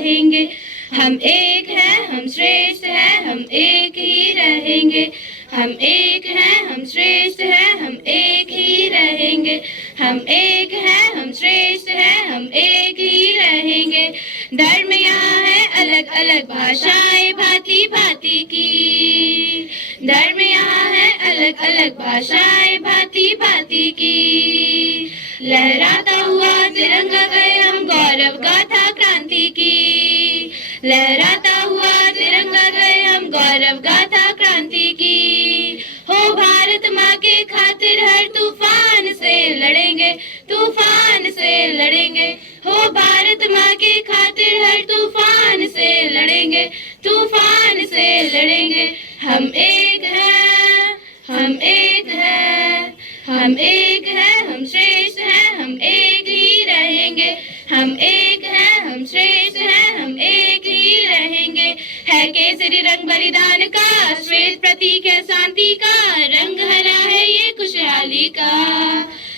रहेंगे। हम एक हैं, हम श्रेष्ठ हैं, हम एक ही रहेंगे। हम एक हैं, हम श्रेष्ठ हैं, हम एक ही रहेंगे। हम एक हैं, हम श्रेष्ठ हैं, हम एक ही रहेंगे। धर्म यहाँ है अलग अलग, भाषाएं भांति भांति की। धर्म यहाँ है अलग अलग, भाषाएं भांति भांति की। लहराता हुआ तिरंगा गए हम, गौरव गाथा क्रांति की। लहराता हुआ तिरंगा गए हम, गौरव गाथा क्रांति की। हो भारत माँ के खातिर हर तूफान से लड़ेंगे, तूफान से लड़ेंगे। हो भारत माँ के खातिर हर तूफान से लड़ेंगे, तूफान से लड़ेंगे। हम एक हैं, हम एक हैं, हम एक हैं, हम श्रेष्ठ हैं, हम एक ही रहेंगे। हम एक हैं, हम श्रेष्ठ हैं, हम एक ही रहेंगे। है केसरी रंग बलिदान का, श्वेत प्रतीक है शांति का। रंग हरा है ये खुशहाली का,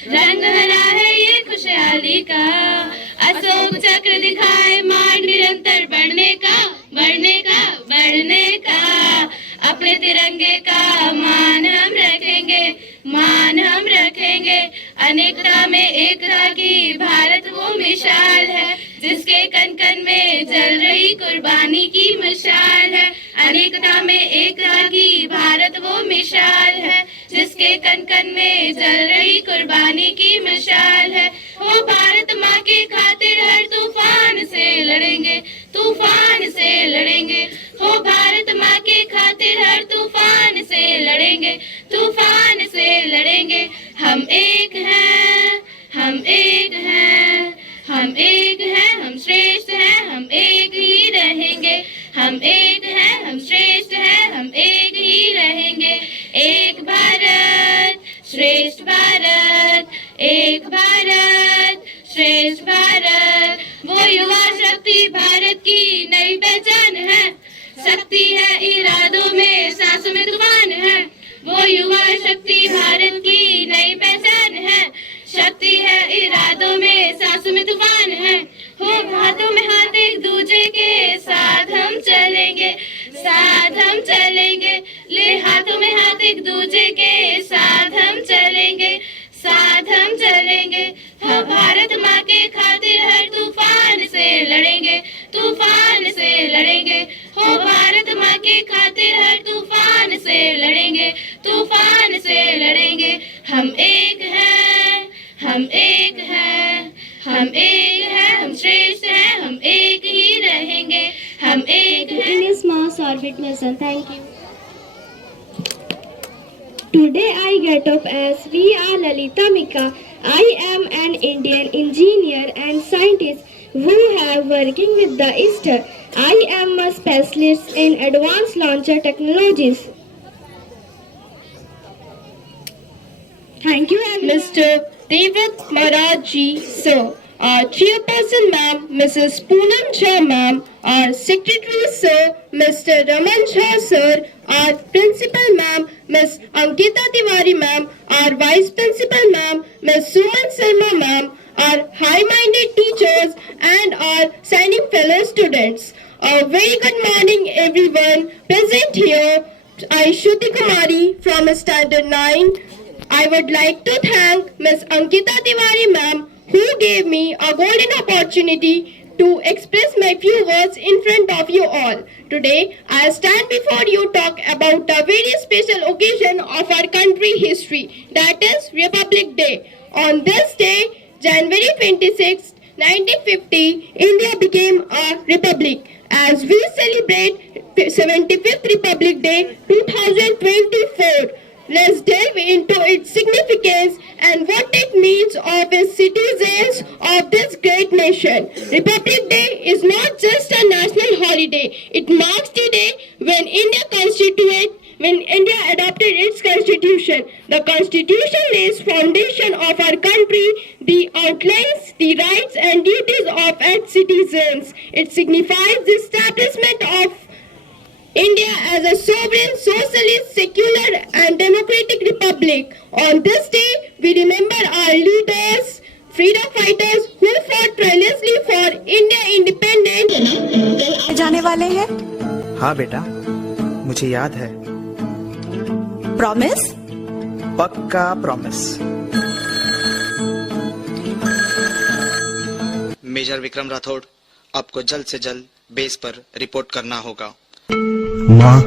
रंग हरा है ये खुशहाली का। अशोक चक्र दिखाए मार्ग निरंतर बढ़ने का, बढ़ने का, बढ़ने का। अपने तिरंगे का मान हम रखेंगे, मान हम रखेंगे। अनेकता में एकता की भारत वो मिसाल है, जिसके कन कन में जल रही कुर्बानी की मिसाल है। अनेकता में एकता की भारत वो मिसाल है, जिसके कन कन में जल रही कुर्बानी की मिसाल है। वो भारत माँ के खातिर हर तूफान से लड़ेंगे, तूफान से लड़ेंगे। हो भारत माँ के खातिर हर तूफान से लड़ेंगे, तूफान से लड़ेंगे। हम एक हैं, हम एक हैं, हम एक हैं, हम श्रेष्ठ हैं, हम एक ही रहेंगे। हम एक हैं, हम श्रेष्ठ हैं, हम एक ही रहेंगे। एक भारत श्रेष्ठ भारत, एक भारत श्रेष्ठ भारत। वो युवा शक्ति भारत की नई पहचान है, शक्ति है इरादों में, सांसों में तूफान है। वो युवा शक्ति भारत की नई पहचान है, शक्ति है इरादों में, सांसों में तूफान है। हो हाथों में हाथ एक दूजे के साथ हम चलेंगे, साथ हम चलेंगे। ले हाथों में हाथ एक दूजे के साथ हम चलेंगे, साथ हम चलेंगे। हाँ भारत माँ के खातिर हर तूफान से लड़ेंगे, तूफान से लड़ेंगे। हो भारत माँ के खातिर हर तूफान से लड़ेंगे, तूफान से लड़ेंगे। हम एक हैं, हम एक हैं, हम एक हैं, हम श्रेष्ठ हैं, हम एक ही रहेंगे। हम एक हैं। In this Mars orbit mission, thank you. Today I get up as we are Lalita Mika. I am an Indian engineer and scientist who have working with the ISTAR. I am a specialist in advanced launcher technologies. Thank you, Mr. David Maharaj ji, sir. Our chairperson ma'am, Mrs. Poonam Jha ma'am. Our secretary sir, Mr. Raman Jha sir. Our principal ma'am, Miss Ankita Tiwari ma'am. Our vice principal ma'am, Miss Suman Sharma ma'am. Our high-minded teachers and our signing fellow students. A very good morning everyone present here. I Shruti Kumari from Standard 9. I would like to thank Miss Ankita Tiwari ma'am, who gave me a golden opportunity to express my few words in front of you all. Today, I stand before you talk about a very special occasion of our country history, that is Republic Day. On this day, January 26, 1950, India became a republic. As we celebrate 75th Republic Day 2024, let's delve into its significance and what it means of its citizens of this great nation. Republic Day is not just a national holiday. It marks the day when India adopted its constitution. The constitution lays foundation of our country, the outlines the rights and duties of its citizens. It signifies the establishment of India as a sovereign, socialist, secular and democratic republic. On this day, we remember our leaders, freedom fighters who fought tirelessly for India independence. वाले हैं? हाँ बेटा, मुझे याद है। Promise? पक्का promise. Major Vikram Rathore, आपको जल्द से जल्द बेस पर रिपोर्ट करना होगा। माँ,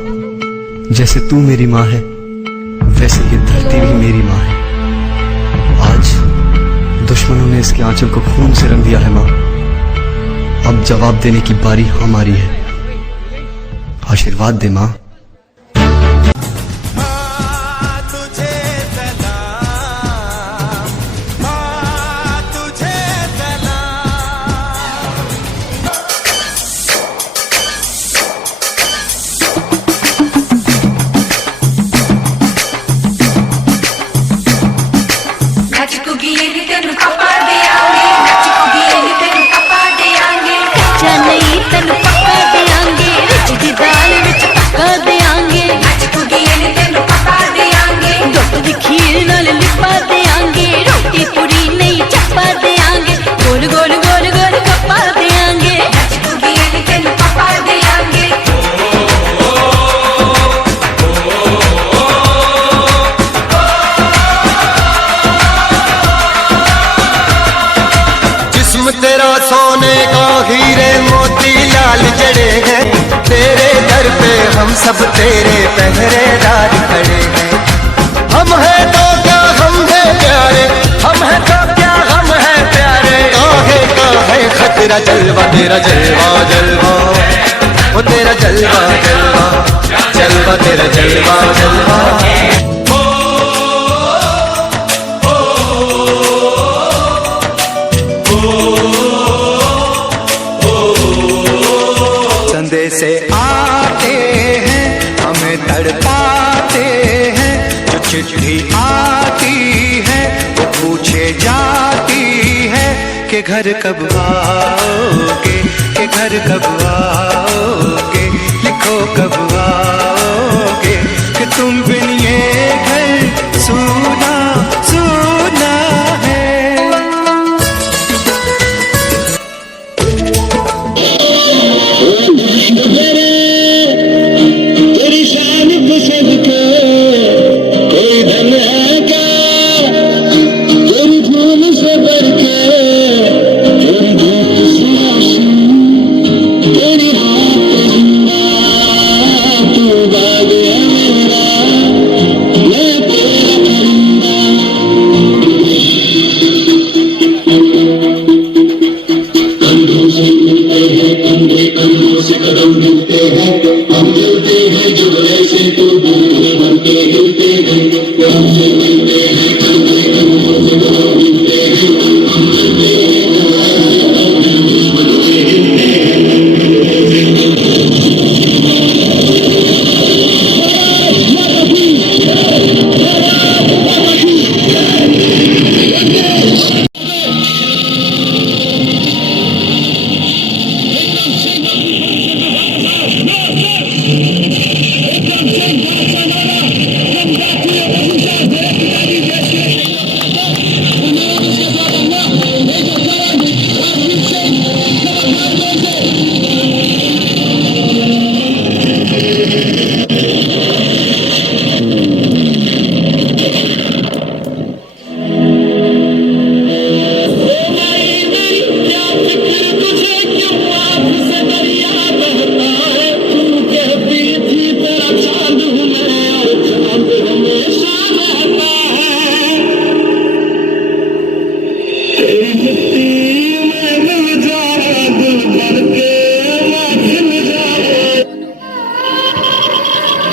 जैसे तू मेरी माँ है, वैसे ये धरती भी मेरी माँ है। आज दुश्मनों ने इसके आंचल को खून से रंग दिया है माँ। अब जवाब देने की बारी हमारी है। आशीर्वाद दे माँ। तेरा सोने का हीरे मोती लाल जड़े हैं, तेरे दर पे हम सब तेरे पहरेदार खड़े हैं। हम हैं तो क्या हम हैं प्यारे, हम हैं तो क्या हम हैं प्यारे। काहे खतरा जलवा तेरा जलवा जलवा, वो तेरा जलवा जलवा जलवा तेरा जलवा जलवा। से आते हैं हमें तड़पाते हैं, जो चिट्ठी आती है वो पूछे जाती है कि घर कब आओगे, कि घर कब आओगे, लिखो कब आओगे, कि तुम बिन ये घर सूना सूना है। तेरी शान पसंद के कोई धन है क्या, तेरी धूम से बढ़ के, तेरी धूप से रोशन, तेरी रात जिंदा, तू बाग है मेरा, मैं तेरा परिंदा। कंधों से मिलते हैं कंधे, कंधों से कदम मिलते हैं, हम चलते हैं जो ऐसे तो दूर बनते हिलते हैं। हमसे मिलते हैं कंधे, कंधों से कदम मिलते हैं, हम चलते हैं जो ऐसे तो दूर बनते हिलते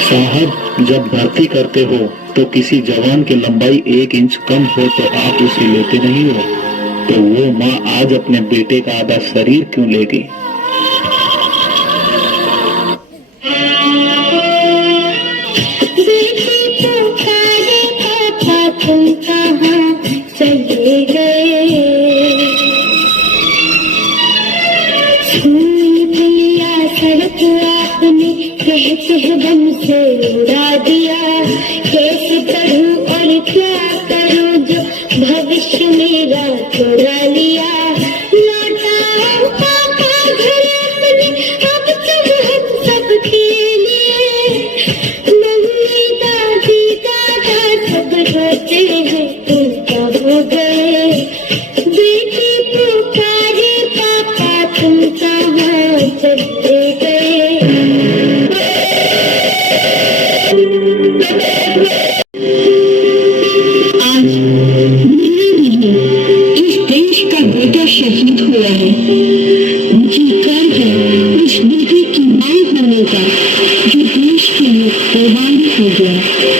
साहब, जब भर्ती करते हो तो किसी जवान की लंबाई 1 इंच कम हो तो आप उसे लेते नहीं हो, तो वो माँ आज अपने बेटे का आधा शरीर क्यों लेगी? तुम कहाँ चले गए, छूट लिया सड़क आपने, कह कह दम से उड़ा दिया। कैसे करूं और क्या करूं जो भविष्य मेरा चुरा लिया। लौटा पापा घर अपने, अब तुम अधिकार है उस बेटे की मां होने का जो देश के लिए कुर्बान हो गया।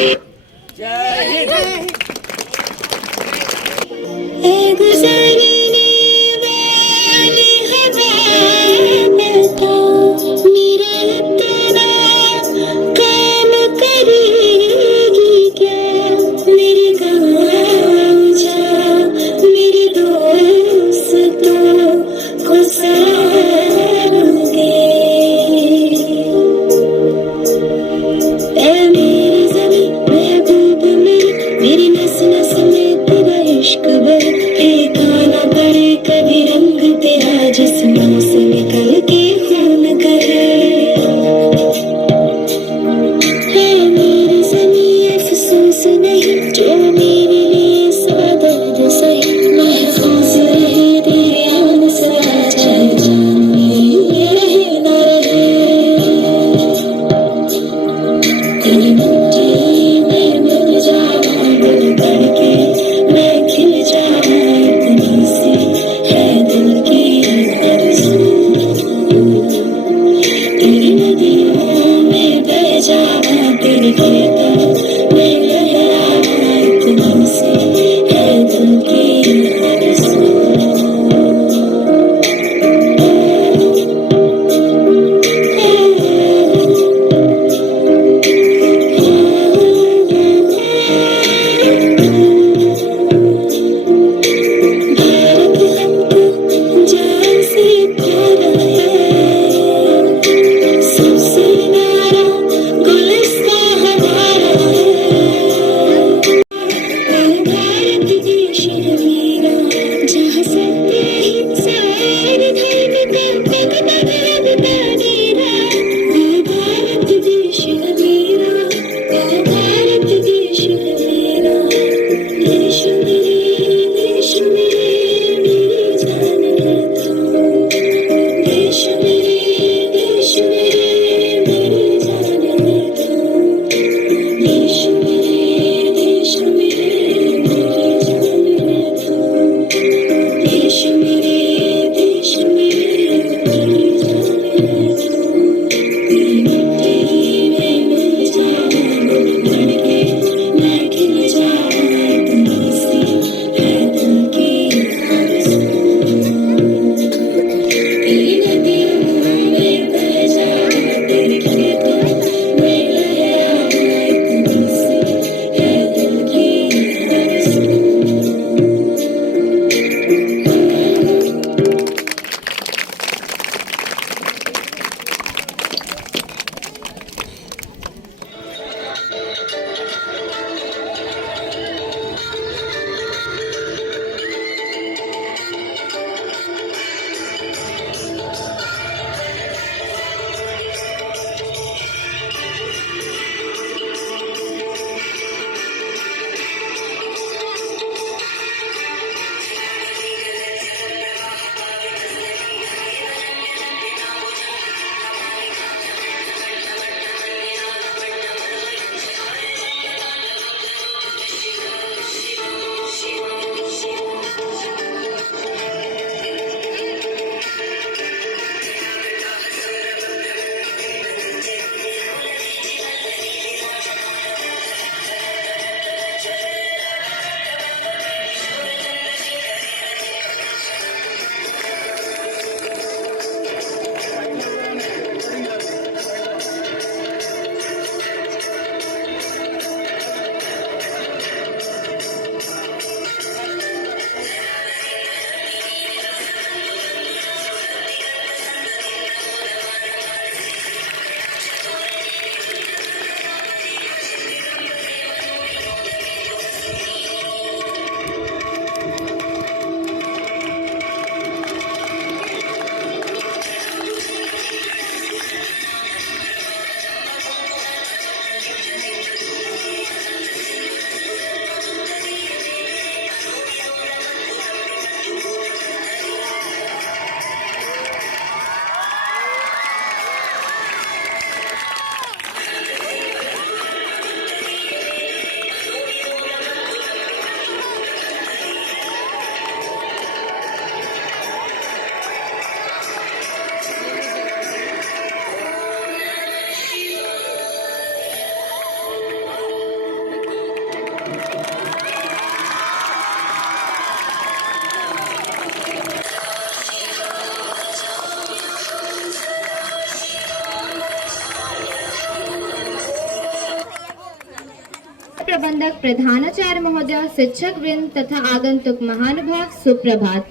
प्रबंधक, प्रधानाचार्य महोदय, शिक्षक वृंद तथा आगंतुक महानुभाव, सुप्रभात।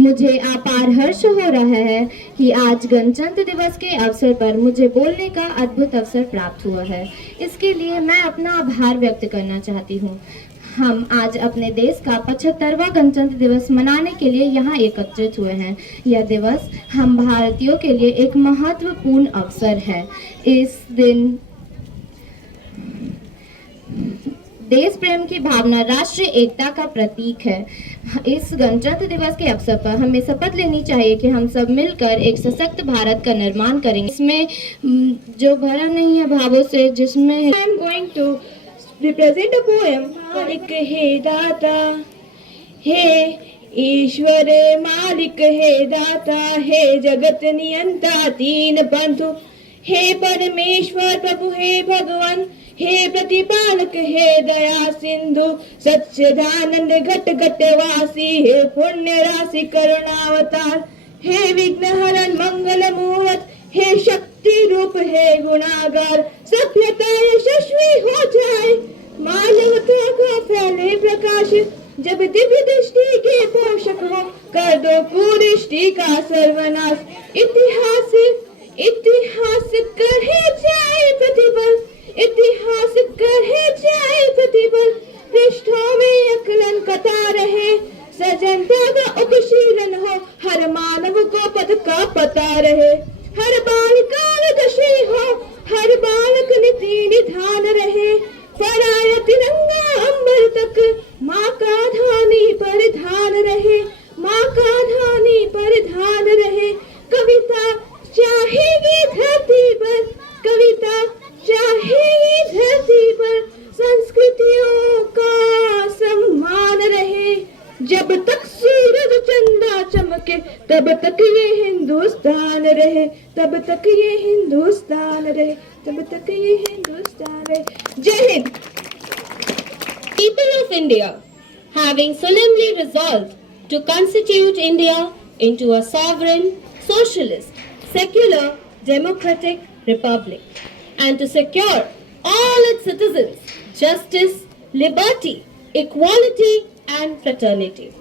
मुझे अपार हर्ष हो रहा है कि आज गणतंत्र दिवस के अवसर पर मुझे बोलने का अद्भुत अवसर प्राप्त हुआ है। इसके लिए मैं अपना आभार व्यक्त करना चाहती हूँ। हम आज अपने देश का 75वां गणतंत्र दिवस मनाने के लिए यहाँ एकत्रित हुए हैं। यह दिवस हम भारतीयों के लिए एक महत्वपूर्ण अवसर है। इस दिन देश प्रेम की भावना राष्ट्रीय एकता का प्रतीक है। इस गणतंत्र दिवस के अवसर पर हमें शपथ लेनी चाहिए कि हम सब मिलकर एक सशक्त भारत का निर्माण करेंगे, इसमें जो भरा नहीं है भावों से, जिसमें I am going to represent a poem. मालिक हे दाता, हे ईश्वर मालिक हे दाता, हे जगत नियंता तीन बंधु, हे परमेश्वर प्रभु हे भगवान, हे प्रतिपालक हे दया सिंधु, सच्चिदानंद घट घट वासी, हे पुण्य राशि करुणावतार, हे विघ्न हरण मंगल मूर्त, हे शक्ति रूप हे गुणागार, सभ्यता यशस्वी हो जाए, मानवता का फैले प्रकाश, जब दिव्य दृष्टि के पोषक हो, कर दो कुदृष्टि का सर्वनाश, इतिहास इतिहास कहे जाए प्रतिबल, इतिहास कहे जाए प्रतिबल, पृष्ठों में अकलन कता रहे, सजनता का उपशीलन हो, हर मानव को पद का पता रहे, हर बालिका दशे हो, हर बालक नीति निधान रहे, फहराए तिरंगा अंबर तक, माँ का धानी पर ध्यान रहे, माँ का धानी पर ध्यान रहे, कविता चाहेगी धरती पर, कविता चाहेगी धरती पर, संस्कृतियों का सम्मान रहे, जब तक सूरज चंदा चमके तब तक ये हिंदुस्तान रहे, तब तक ये हिंदुस्तान रहे, तब तक ये हिंदुस्तान रहे। जय Hind. People of India, having solemnly resolved to constitute India into a sovereign, socialist, secular, democratic republic, and to secure all its citizens justice, liberty, equality, and fraternity.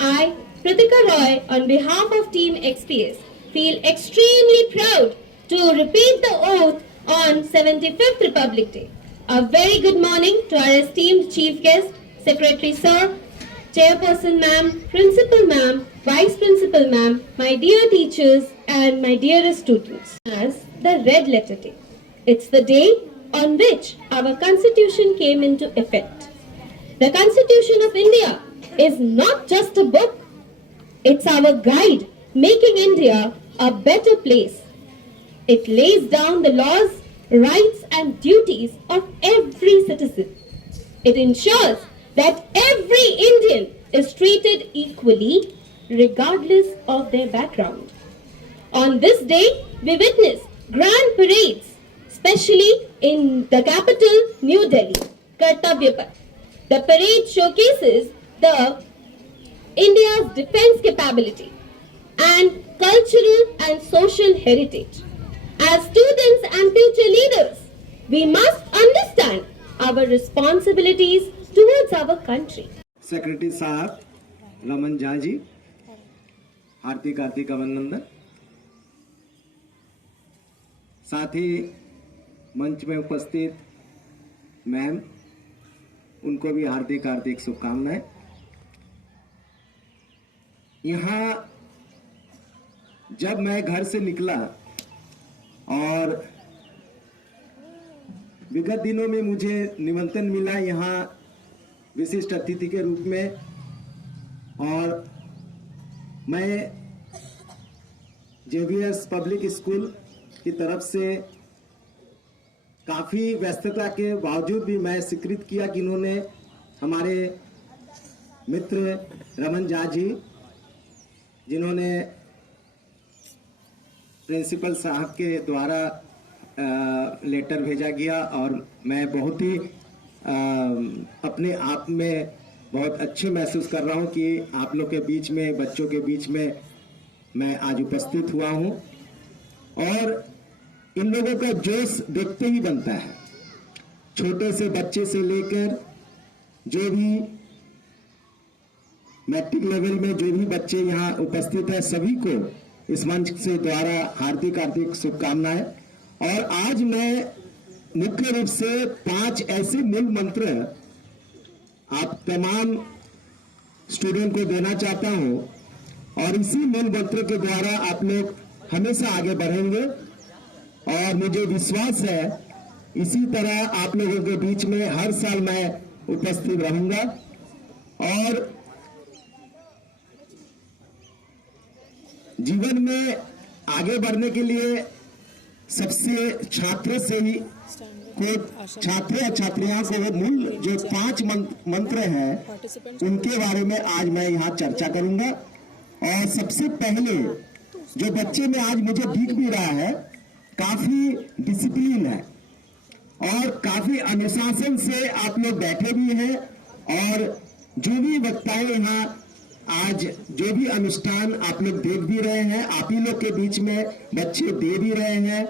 I, Pritika Roy, on behalf of Team XPS, feel extremely proud to repeat the oath on 75th Republic Day. A very good morning to our esteemed Chief Guest, Secretary Sir, Chairperson Ma'am, Principal Ma'am, Vice Principal Ma'am, my dear teachers and my dearest students. As the Red Letter Day. It's the day on which our Constitution came into effect. The Constitution of India is not just a book. It's our guide making India a better place. It lays down the laws, rights and duties of every citizen. It ensures that every Indian is treated equally regardless of their background. On this day, we witness grand parades, especially in the capital, New Delhi, Kartavya Path. The parade showcases the India's defense capability and cultural and social heritage. As students and future leaders, we must understand our responsibilities towards our country. Secretary साहब रमन झा जी, हार्दिक हार्दिक अभिनंदन। साथ ही मंच में उपस्थित ma'am, उनको भी हार्दिक हार्दिक शुभकामनाएं। यहाँ जब मैं घर से निकला और विगत दिनों में मुझे निमंत्रण मिला यहाँ विशिष्ट अतिथि के रूप में, और मैं जेवियर्स पब्लिक स्कूल की तरफ से काफ़ी व्यस्तता के बावजूद भी मैं स्वीकृत किया कि इन्होंने हमारे मित्र रमन झा जी, जिन्होंने प्रिंसिपल साहब के द्वारा लेटर भेजा गया, और मैं बहुत ही अपने आप में बहुत अच्छे महसूस कर रहा हूं कि आप लोग के बीच में, बच्चों के बीच में मैं आज उपस्थित हुआ हूं। और इन लोगों का जोश देखते ही बनता है, छोटे से बच्चे से लेकर जो भी मैट्रिक लेवल में जो भी बच्चे यहाँ उपस्थित हैं, सभी को इस मंच से द्वारा हार्दिक हार्दिक शुभकामनाएं। और आज मैं मुख्य रूप से 5 ऐसे मूल मंत्र आप तमाम स्टूडेंट को देना चाहता हूं, और इसी मूल मंत्र के द्वारा आप लोग हमेशा आगे बढ़ेंगे। और मुझे विश्वास है इसी तरह आप लोगों के बीच में हर साल मैं उपस्थित रहूंगा। और जीवन में आगे बढ़ने के लिए सबसे छात्रों से ही को छात्र या छात्राओं को मूल जो 5 मंत्र हैं उनके बारे में आज मैं यहाँ चर्चा करूंगा। और सबसे पहले जो बच्चे में आज मुझे दिख भी रहा है, काफी डिसिप्लिन है और काफी अनुशासन से आप लोग बैठे भी हैं। और जो भी वक्ताएं यहाँ आज जो भी अनुष्ठान आप लोग देख भी रहे हैं, आप ही लोग के बीच में बच्चे दे भी रहे हैं।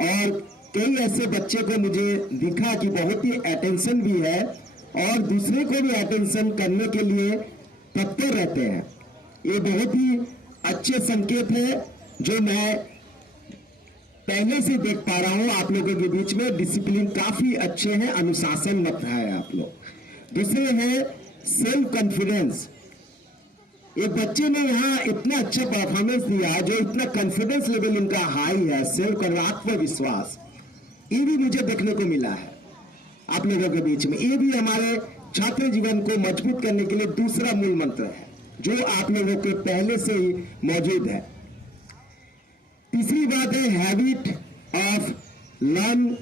और कई ऐसे बच्चे को मुझे दिखा कि बहुत ही अटेंशन भी है और दूसरे को भी अटेंशन करने के लिए तत्पर रहते हैं। ये बहुत ही अच्छे संकेत है जो मैं पहले से देख पा रहा हूं आप लोगों के बीच में। डिसिप्लिन काफी अच्छे हैं, अनुशासन मत है आप लोग। दूसरे है सेल्फ कॉन्फिडेंस। ये बच्चे ने यहाँ इतना अच्छा परफॉर्मेंस दिया, जो इतना कॉन्फिडेंस लेवल इनका हाई है, सेल्फ आत्मविश्वास, ये भी मुझे देखने को मिला है आप लोगों के बीच में। ये भी हमारे छात्र जीवन को मजबूत करने के लिए दूसरा मूल मंत्र है जो आप लोगों के पहले से ही मौजूद है। तीसरी बात है habit of learn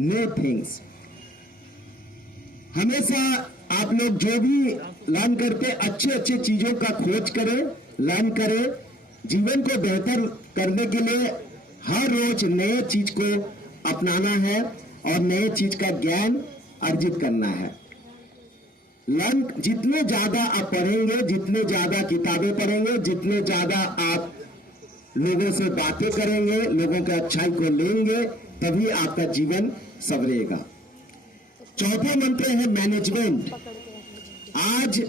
new things. हमेशा आप लोग जो भी लर्न करते अच्छे अच्छे चीजों का खोज करें, लर्न करें। जीवन को बेहतर करने के लिए हर रोज नए चीज को अपनाना है और नए चीज का ज्ञान अर्जित करना है। लर्न जितने ज्यादा आप पढ़ेंगे, जितने ज्यादा किताबें पढ़ेंगे, जितने ज्यादा आप लोगों से बातें करेंगे, लोगों के अच्छाई को लेंगे, तभी आपका जीवन संवरेगा। चौथा मंत्र है मैनेजमेंट। आज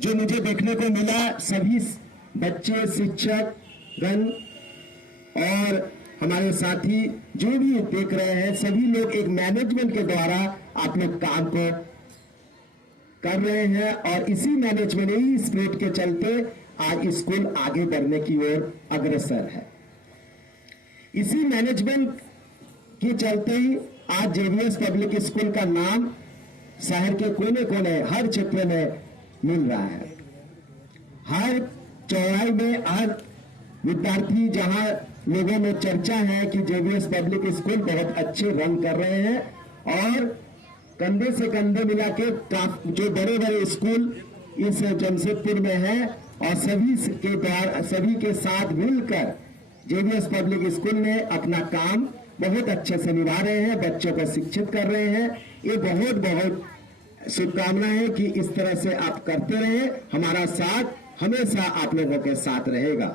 जो मुझे देखने को मिला, सभी बच्चे, शिक्षक गण और हमारे साथी जो भी देख रहे हैं, सभी लोग एक मैनेजमेंट के द्वारा आप लोग काम को कर रहे हैं। और इसी मैनेजमेंट, यही स्पिरिट के चलते आज स्कूल आगे बढ़ने की ओर अग्रसर है। इसी मैनेजमेंट के चलते ही आज जेवीएस पब्लिक स्कूल का नाम शहर के कोने कोने हर क्षेत्र में मिल रहा है। हर चौराहे में हर विद्यार्थी, जहां लोगों में चर्चा है कि जेवीएस पब्लिक स्कूल बहुत अच्छे रन कर रहे हैं, और कंधे से कंधे मिला के जो बड़े बड़े स्कूल इस जमशेदपुर में है, और सभी के साथ मिलकर जेवीएस पब्लिक स्कूल ने अपना काम बहुत अच्छे से निभा रहे हैं, बच्चों को शिक्षित कर रहे हैं। ये बहुत बहुत शुभकामनाएं है कि इस तरह से आप करते रहे। हमारा साथ हमेशा आप लोगों के साथ रहेगा।